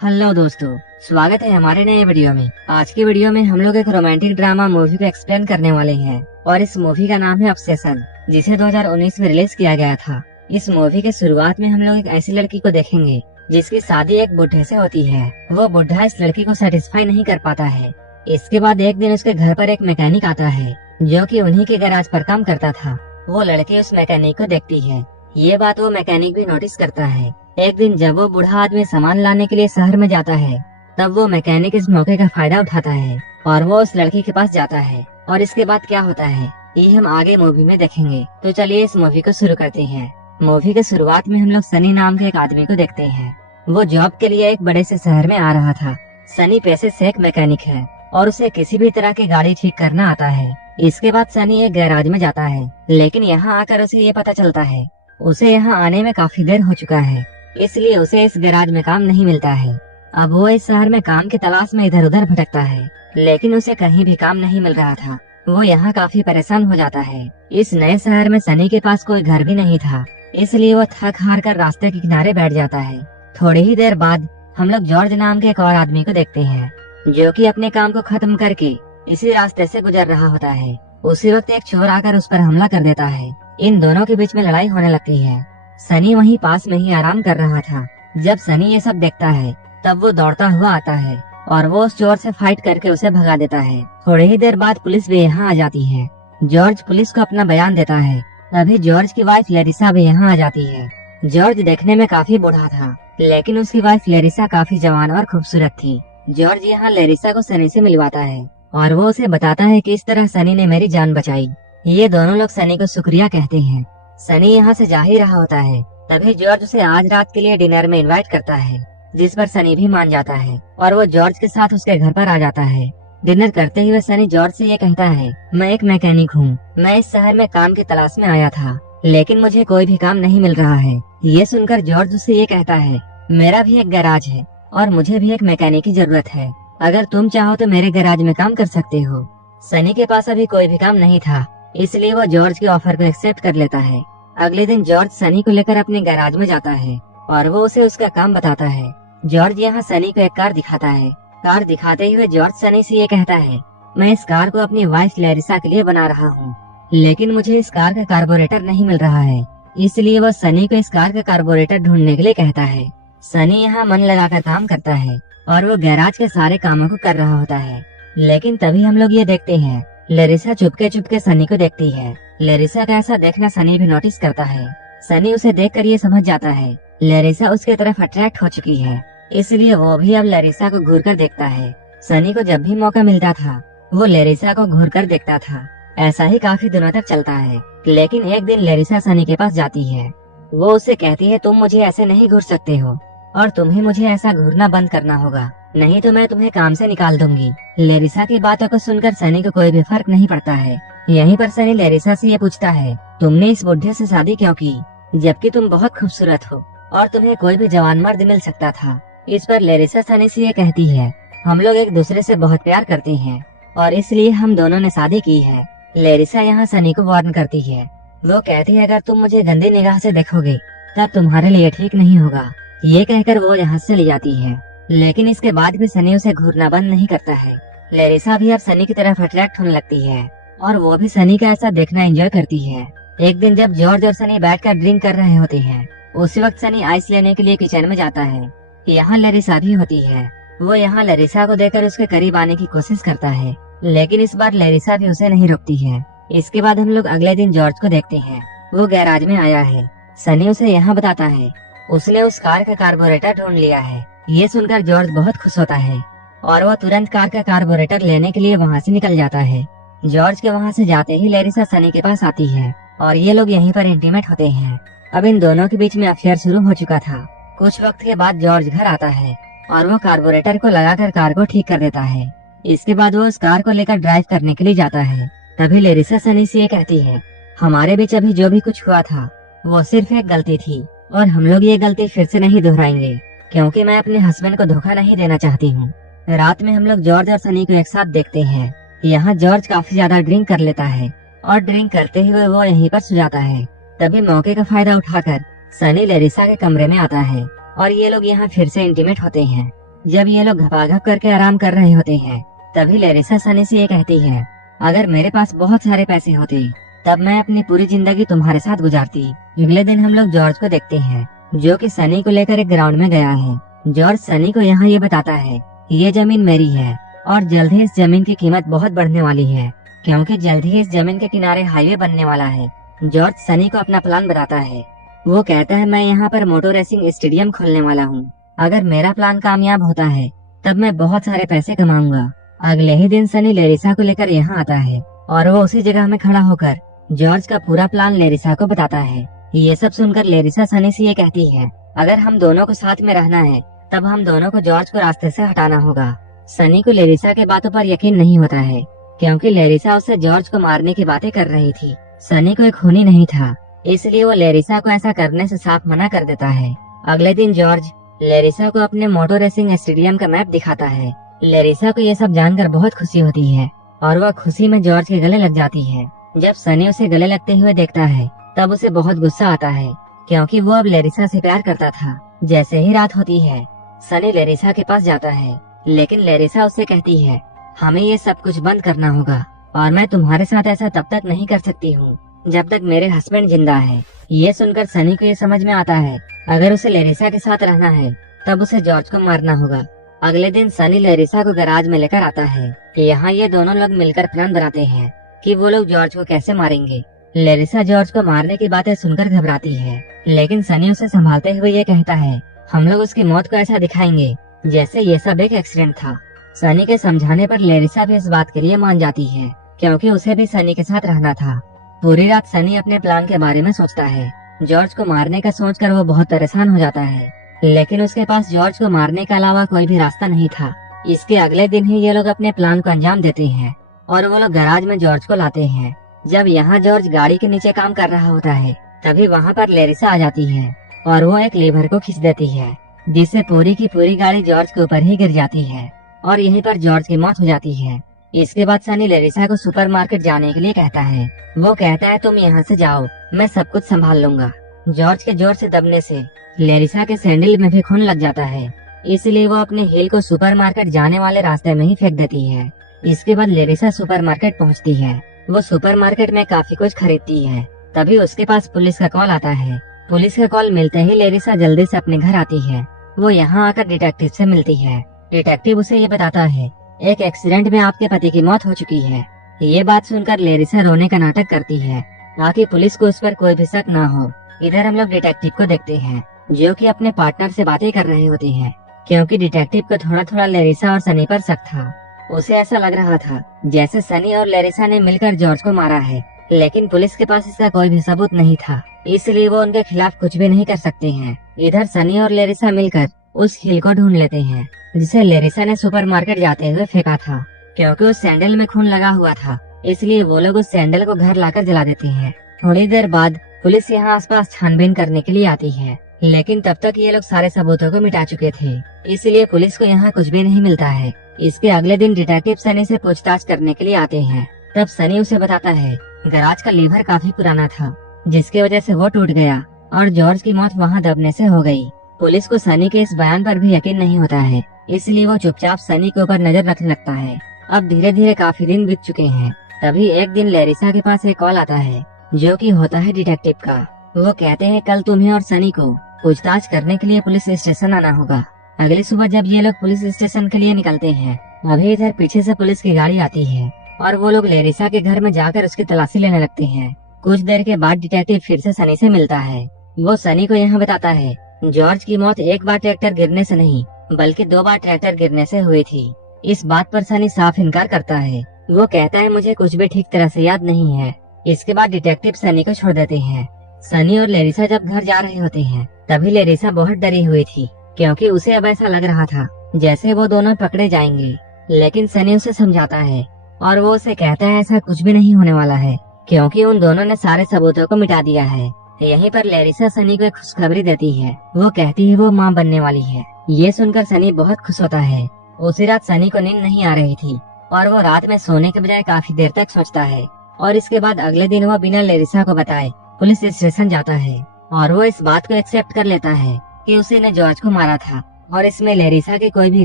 Hello दोस्तों, स्वागत है हमारे नए वीडियो में। आज की वीडियो में हम लोग एक रोमांटिक ड्रामा मूवी को एक्सप्लेन करने वाले हैं और इस मूवी का नाम है ऑब्सेशन, जिसे 2019 में रिलीज किया गया था। इस मूवी के शुरुआत में हम लोग एक ऐसी लड़की को देखेंगे जिसकी शादी एक बुढ़े से होती है। वो बुढ़ा इस लड़की को सेटिस्फाई नहीं कर पाता है। इसके बाद एक दिन उसके घर पर एक मैकेनिक आता है जो कि उन्हीं के गैराज पर काम करता था। वो लड़की उस मैकेनिक को देखती है। ये बात वो मैकेनिक भी नोटिस करता है। एक दिन जब वो बूढ़ा आदमी सामान लाने के लिए शहर में जाता है, तब वो मैकेनिक इस मौके का फायदा उठाता है और वो उस लड़की के पास जाता है। और इसके बाद क्या होता है ये हम आगे मूवी में देखेंगे। तो चलिए इस मूवी को शुरू करते हैं। मूवी के शुरुआत में हम लोग सनी नाम के एक आदमी को देखते हैं। वो जॉब के लिए एक बड़े से शहर में आ रहा था। सनी पैसे से एक मैकेनिक है और उसे किसी भी तरह की गाड़ी ठीक करना आता है। इसके बाद सनी एक गैराज में जाता है, लेकिन यहाँ आकर उसे ये पता चलता है उसे यहाँ आने में काफी देर हो चुका है, इसलिए उसे इस गैराज में काम नहीं मिलता है। अब वो इस शहर में काम की तलाश में इधर उधर भटकता है, लेकिन उसे कहीं भी काम नहीं मिल रहा था। वो यहाँ काफी परेशान हो जाता है। इस नए शहर में सनी के पास कोई घर भी नहीं था, इसलिए वो थक हार कर रास्ते के किनारे बैठ जाता है। थोड़ी ही देर बाद हम लोग जॉर्ज नाम के एक और आदमी को देखते हैं जो कि अपने काम को खत्म करके इसी रास्ते से गुजर रहा होता है। उसी वक्त एक चोर आकर उस पर हमला कर देता है। इन दोनों के बीच में लड़ाई होने लगती है। सनी वहीं पास में ही आराम कर रहा था। जब सनी ये सब देखता है तब वो दौड़ता हुआ आता है और वो उस चोर से फाइट करके उसे भगा देता है। थोड़ी ही देर बाद पुलिस भी यहाँ आ जाती है। जॉर्ज पुलिस को अपना बयान देता है। तभी जॉर्ज की वाइफ लेरिसा भी यहाँ आ जाती है। जॉर्ज देखने में काफी बूढ़ा था, लेकिन उसकी वाइफ लेरिसा काफी जवान और खूबसूरत थी। जॉर्ज यहाँ लेरिसा को सनी से मिलवाता है और वो उसे बताता है कि इस तरह सनी ने मेरी जान बचाई। ये दोनों लोग सनी को शुक्रिया कहते हैं। सनी यहाँ से जा ही रहा होता है, तभी जॉर्ज उसे आज रात के लिए डिनर में इनवाइट करता है, जिस पर सनी भी मान जाता है और वो जॉर्ज के साथ उसके घर पर आ जाता है। डिनर करते हुए सनी जॉर्ज से ये कहता है, मैं एक मैकेनिक हूँ। मैं इस शहर में काम की तलाश में आया था, लेकिन मुझे कोई भी काम नहीं मिल रहा है। ये सुनकर जॉर्ज उससे ये कहता है, मेरा भी एक गैराज है और मुझे भी एक मैकेनिक की जरूरत है। अगर तुम चाहो तो मेरे गैराज में काम कर सकते हो। सनी के पास अभी कोई भी काम नहीं था, इसलिए वो जॉर्ज के ऑफर को एक्सेप्ट कर लेता है। अगले दिन जॉर्ज सनी को लेकर अपने गैराज में जाता है और वो उसे उसका काम बताता है। जॉर्ज यहाँ सनी को एक कार दिखाता है। कार दिखाते हुए जॉर्ज सनी से ये कहता है, मैं इस कार को अपनी वाइफ लेरिसा के लिए बना रहा हूँ, लेकिन मुझे इस कार का कार्बोरेटर नहीं मिल रहा है। इसलिए वो सनी को इस कार का कार्बोरेटर ढूंढने के लिए कहता है। सनी यहाँ मन लगाकर काम करता है और वो गैराज के सारे कामों को कर रहा होता है। लेकिन तभी हम लोग ये देखते हैं लेरिसा चुपके चुपके सनी को देखती है। लेरिसा का ऐसा देखना सनी भी नोटिस करता है। सनी उसे देखकर ये समझ जाता है लेरिसा उसके तरफ अट्रैक्ट हो चुकी है, इसलिए वो भी अब लेरिसा को घूर कर देखता है। सनी को जब भी मौका मिलता था वो लेरिसा को घूर कर देखता था। ऐसा ही काफी दिनों तक चलता है, लेकिन एक दिन लेरिसा सनी के पास जाती है। वो उससे कहती है, तुम मुझे ऐसे नहीं घूर सकते हो और तुम्हें मुझे ऐसा घूरना बंद करना होगा, नहीं तो मैं तुम्हें काम से निकाल दूंगी। लेरिसा की बातों को सुनकर सनी को कोई भी फर्क नहीं पड़ता है। यहीं पर सनी लेरिसा से ये पूछता है, तुमने इस बुढ़े से शादी क्यों की, जबकि तुम बहुत खूबसूरत हो और तुम्हें कोई भी जवान मर्द मिल सकता था। इस पर लेरिसा सनी से ये कहती है, हम लोग एक दूसरे से बहुत प्यार करते हैं और इसलिए हम दोनों ने शादी की है। लेरिसा यहाँ सनी को वार्न करती है। वो कहती है, अगर तुम मुझे गंदी निगाह से देखोगे तब तुम्हारे लिए ठीक नहीं होगा। ये कहकर वो यहाँ से ले जाती है, लेकिन इसके बाद भी सनी उसे घूरना बंद नहीं करता है। लेरिसा भी अब सनी की तरफ अट्रैक्ट होने लगती है और वो भी सनी का ऐसा देखना एंजॉय करती है। एक दिन जब जॉर्ज और सनी बैठकर ड्रिंक कर रहे होते हैं, उसी वक्त सनी आइस लेने के लिए किचन में जाता है। यहाँ लेरिसा भी होती है। वो यहाँ लेरिसा को देखकर उसके करीब आने की कोशिश करता है, लेकिन इस बार लेरिसा भी उसे नहीं रोकती है। इसके बाद हम लोग अगले दिन जॉर्ज को देखते हैं। वो गैराज में आया है। सनी उसे यहाँ बताता है उसने उस कार का कार्बोरेटर ढूंढ लिया है। ये सुनकर जॉर्ज बहुत खुश होता है और वो तुरंत कार का कार्बोरेटर लेने के लिए वहाँ से निकल जाता है। जॉर्ज के वहाँ से जाते ही लेरिसा सनी के पास आती है और ये लोग यहीं पर इंटीमेट होते हैं। अब इन दोनों के बीच में अफेयर शुरू हो चुका था। कुछ वक्त के बाद जॉर्ज घर आता है और वो कार्बोरेटर को लगाकर कार को ठीक कर देता है। इसके बाद वो उस कार को लेकर ड्राइव करने के लिए जाता है। तभी लेरिसा सनी से ये कहती है, हमारे बीच अभी जो भी कुछ हुआ था वो सिर्फ एक गलती थी और हम लोग ये गलती फिर से नहीं दोहराएंगे, क्योंकि मैं अपने हस्बैंड को धोखा नहीं देना चाहती हूँ। रात में हम लोग जॉर्ज और सनी को एक साथ देखते हैं। यहाँ जॉर्ज काफी ज्यादा ड्रिंक कर लेता है और ड्रिंक करते हुए वो यहीं पर सो जाता है। तभी मौके का फायदा उठाकर सनी लेरिसा के कमरे में आता है और ये लोग यहाँ फिर से इंटीमेट होते हैं। जब ये लोग घपाघप करके आराम कर रहे होते हैं, तभी लेरिसा सनी से ये कहती है, अगर मेरे पास बहुत सारे पैसे होते तब मैं अपनी पूरी जिंदगी तुम्हारे साथ गुजारती। अगले दिन हम लोग जॉर्ज को देखते हैं, जो कि सनी को लेकर एक ग्राउंड में गया है। जॉर्ज सनी को यहाँ ये बताता है, ये जमीन मेरी है और जल्द ही इस जमीन की कीमत बहुत बढ़ने वाली है, क्योंकि जल्द ही इस जमीन के किनारे हाईवे बनने वाला है। जॉर्ज सनी को अपना प्लान बताता है। वो कहता है, मैं यहाँ पर मोटर रेसिंग स्टेडियम खोलने वाला हूँ। अगर मेरा प्लान कामयाब होता है तब मैं बहुत सारे पैसे कमाऊंगा। अगले ही दिन सनी लेरिसा को लेकर यहाँ आता है और वो उसी जगह में खड़ा होकर जॉर्ज का पूरा प्लान लेरिसा को बताता है। ये सब सुनकर लेरिसा सनी से ये कहती है, अगर हम दोनों को साथ में रहना है तब हम दोनों को जॉर्ज को रास्ते से हटाना होगा। सनी को लेरिसा के बातों पर यकीन नहीं होता है, क्योंकि लेरिसा उससे जॉर्ज को मारने की बातें कर रही थी। सनी को एक खूनी नहीं था, इसलिए वो लेरिसा को ऐसा करने से साफ मना कर देता है। अगले दिन जॉर्ज लेरिसा को अपने मोटर रेसिंग स्टेडियम का मैप दिखाता है। लेरिसा को ये सब जानकर बहुत खुशी होती है और वह खुशी में जॉर्ज के गले लग जाती है। जब सनी उसे गले लगते हुए देखता है तब उसे बहुत गुस्सा आता है, क्योंकि वो अब लेरिसा से प्यार करता था। जैसे ही रात होती है, सनी लेरिसा के पास जाता है, लेकिन लेरिसा उससे कहती है, हमें ये सब कुछ बंद करना होगा और मैं तुम्हारे साथ ऐसा तब तक नहीं कर सकती हूँ जब तक मेरे हस्बैंड जिंदा है। ये सुनकर सनी को ये समझ में आता है, अगर उसे लेरिसा के साथ रहना है तब उसे जॉर्ज को मारना होगा। अगले दिन सनी लेरिसा को गैराज में लेकर आता है। यहाँ ये दोनों लोग मिलकर प्लान बनाते हैं कि वो लोग जॉर्ज को कैसे मारेंगे। लेरिसा जॉर्ज को मारने की बातें सुनकर घबराती है, लेकिन सनी उसे संभालते हुए ये कहता है, हम लोग उसकी मौत को ऐसा दिखाएंगे जैसे ये सब एक एक्सीडेंट था। सनी के समझाने पर लेरिसा भी इस बात के लिए मान जाती है, क्योंकि उसे भी सनी के साथ रहना था। पूरी रात सनी अपने प्लान के बारे में सोचता है। जॉर्ज को मारने का सोचकर वो बहुत परेशान हो जाता है, लेकिन उसके पास जॉर्ज को मारने के अलावा कोई भी रास्ता नहीं था। इसके अगले दिन ही ये लोग अपने प्लान को अंजाम देते हैं और वो लोग गैराज में जॉर्ज को लाते हैं। जब यहाँ जॉर्ज गाड़ी के नीचे काम कर रहा होता है, तभी वहाँ पर लेरिसा आ जाती है और वो एक लीवर को खींच देती है, जिससे पूरी की पूरी गाड़ी जॉर्ज के ऊपर ही गिर जाती है और यहीं पर जॉर्ज की मौत हो जाती है। इसके बाद सनी लेरिसा को सुपरमार्केट जाने के लिए कहता है। वो कहता है, तुम यहाँ से जाओ, मैं सब कुछ संभाल लूंगा। जॉर्ज के जोर से दबने से लेरिसा के सैंडल में भी खून लग जाता है, इसलिए वो अपने हील को सुपरमार्केट जाने वाले रास्ते में ही फेंक देती है। इसके बाद लेरिसा सुपरमार्केट पहुँचती है। वो सुपरमार्केट में काफी कुछ खरीदती है। तभी उसके पास पुलिस का कॉल आता है। पुलिस का कॉल मिलते ही लेरिसा जल्दी से अपने घर आती है। वो यहाँ आकर डिटेक्टिव से मिलती है। डिटेक्टिव उसे ये बताता है, एक एक्सीडेंट में आपके पति की मौत हो चुकी है। ये बात सुनकर लेरिसा रोने का नाटक करती है, ताकि पुलिस को उस पर कोई भी शक न हो। इधर हम लोग डिटेक्टिव को देखते हैं, जो कि अपने पार्टनर से बातें कर रहे होते हैं, क्योंकि डिटेक्टिव को थोड़ा थोड़ा लेरिसा और सनी पर शक था। उसे ऐसा लग रहा था जैसे सनी और लेरिसा ने मिलकर जॉर्ज को मारा है, लेकिन पुलिस के पास इसका कोई भी सबूत नहीं था, इसलिए वो उनके खिलाफ कुछ भी नहीं कर सकते हैं। इधर सनी और लेरिसा मिलकर उस हील को ढूंढ लेते हैं, जिसे लेरिसा ने सुपरमार्केट जाते हुए फेंका था। क्योंकि उस सैंडल में खून लगा हुआ था, इसलिए वो लोग उस सैंडल को घर लाकर जला देते हैं। थोड़ी देर बाद पुलिस यहाँ आसपास छानबीन करने के लिए आती है, लेकिन तब तक ये लोग सारे सबूतों को मिटा चुके थे, इसलिए पुलिस को यहाँ कुछ भी नहीं मिलता है। इसके अगले दिन डिटेक्टिव सनी से पूछताछ करने के लिए आते हैं। तब सनी उसे बताता है, गैराज का लीवर काफी पुराना था, जिसकी वजह से वो टूट गया और जॉर्ज की मौत वहाँ दबने से हो गई। पुलिस को सनी के इस बयान पर भी यकीन नहीं होता है, इसलिए वो चुपचाप सनी के ऊपर नजर रखने लगता है। अब धीरे धीरे काफी दिन बीत चुके हैं। तभी एक दिन लेरिसा के पास एक कॉल आता है, जो कि होता है डिटेक्टिव का। वो कहते हैं, कल तुम्हें और सनी को पूछताछ करने के लिए पुलिस स्टेशन आना होगा। अगली सुबह जब ये लोग पुलिस स्टेशन के लिए निकलते हैं, अभी इधर पीछे से पुलिस की गाड़ी आती है और वो लोग लेरिसा के घर में जाकर उसकी तलाशी लेने लगते हैं। कुछ देर के बाद डिटेक्टिव फिर से सनी से मिलता है। वो सनी को यहाँ बताता है, जॉर्ज की मौत एक बार ट्रैक्टर गिरने से नहीं, बल्कि 2 बार ट्रैक्टर गिरने से हुई थी। इस बात पर सनी साफ इनकार करता है। वो कहता है, मुझे कुछ भी ठीक तरह से याद नहीं है। इसके बाद डिटेक्टिव सनी को छोड़ देते हैं। सनी और लेरिसा जब घर जा रहे होते हैं, तभी लेरिसा बहुत डरी हुई थी, क्योंकि उसे अब ऐसा लग रहा था जैसे वो दोनों पकड़े जाएंगे। लेकिन सनी उसे समझाता है और वो उसे कहता है, ऐसा कुछ भी नहीं होने वाला है, क्योंकि उन दोनों ने सारे सबूतों को मिटा दिया है। यहीं पर लेरिसा सनी को एक खुशखबरी देती है। वो कहती है वो माँ बनने वाली है। ये सुनकर सनी बहुत खुश होता है। उसी रात सनी को नींद नहीं आ रही थी और वो रात में सोने के बजाय काफी देर तक सोचता है। और इसके बाद अगले दिन वो बिना लेरिसा को बताए पुलिस स्टेशन जाता है और वो इस बात को एक्सेप्ट कर लेता है कि उसी ने जॉर्ज को मारा था और इसमें लेरिसा की कोई भी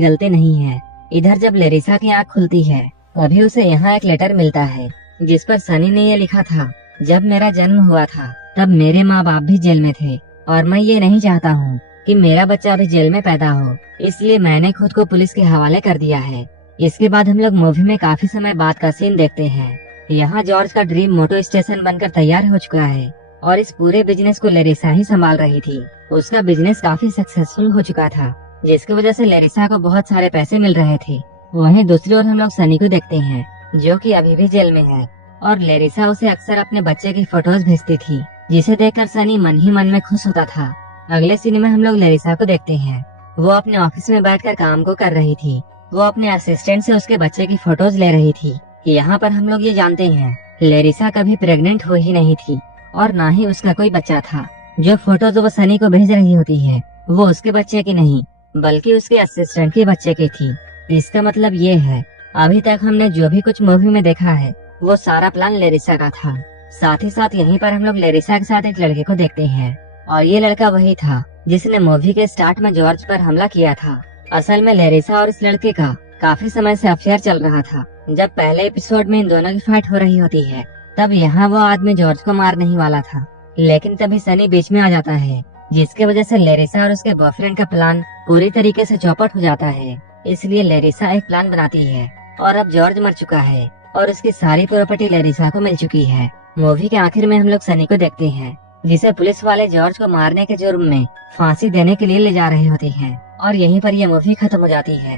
गलती नहीं है। इधर जब लेरिसा की आँख खुलती है तभी उसे यहाँ एक लेटर मिलता है जिस पर सनी ने ये लिखा था, जब मेरा जन्म हुआ था तब मेरे माँ बाप भी जेल में थे और मैं ये नहीं चाहता हूँ कि मेरा बच्चा भी जेल में पैदा हो, इसलिए मैंने खुद को पुलिस के हवाले कर दिया है। इसके बाद हम लोग मूवी में काफी समय बाद का सीन देखते हैं। यहाँ जॉर्ज का ड्रीम मोटो स्टेशन बनकर तैयार हो चुका है और इस पूरे बिजनेस को लेरिसा ही संभाल रही थी। उसका बिजनेस काफी सक्सेसफुल हो चुका था जिसकी वजह से लेरिसा को बहुत सारे पैसे मिल रहे थे। वहीं दूसरी ओर हम लोग सनी को देखते हैं जो कि अभी भी जेल में है और लेरिसा उसे अक्सर अपने बच्चे की फोटोज भेजती थी जिसे देखकर सनी मन ही मन में खुश होता था। अगले सीन में हम लोग लेरिसा को देखते हैं। वो अपने ऑफिस में बैठकर काम को कर रही थी। वो अपने असिस्टेंट से उसके बच्चे की फोटोज ले रही थी। यहाँ पर हम लोग ये जानते हैं लेरिसा कभी प्रेग्नेंट हो ही नहीं थी और न ही उसका कोई बच्चा था। जो फोटोज वो सनी को भेज रही होती है वो उसके बच्चे की नहीं बल्कि उसके असिस्टेंट के बच्चे की थी। इसका मतलब ये है अभी तक हमने जो भी कुछ मूवी में देखा है वो सारा प्लान लेरिसा का था। साथ ही साथ यहीं पर हम लोग लेरिसा के साथ एक लड़के को देखते हैं और ये लड़का वही था जिसने मूवी के स्टार्ट में जॉर्ज पर हमला किया था। असल में लेरिसा और इस लड़के का काफी समय से अफेयर चल रहा था। जब पहले एपिसोड में इन दोनों की फाइट हो रही होती है तब यहाँ वो आदमी जॉर्ज को मारने ही वाला था, लेकिन तभी सनी बीच में आ जाता है जिसके वजह से लेरिसा और उसके बॉयफ्रेंड का प्लान पूरी तरीके से चौपट हो जाता है। इसलिए लेरिसा एक प्लान बनाती है और अब जॉर्ज मर चुका है और उसकी सारी प्रॉपर्टी लेरिसा को मिल चुकी है। मूवी के आखिर में हम लोग सनी को देखते हैं जिसे पुलिस वाले जॉर्ज को मारने के जुर्म में फांसी देने के लिए ले जा रहे होते हैं और यहीं पर यह मूवी खत्म हो जाती है।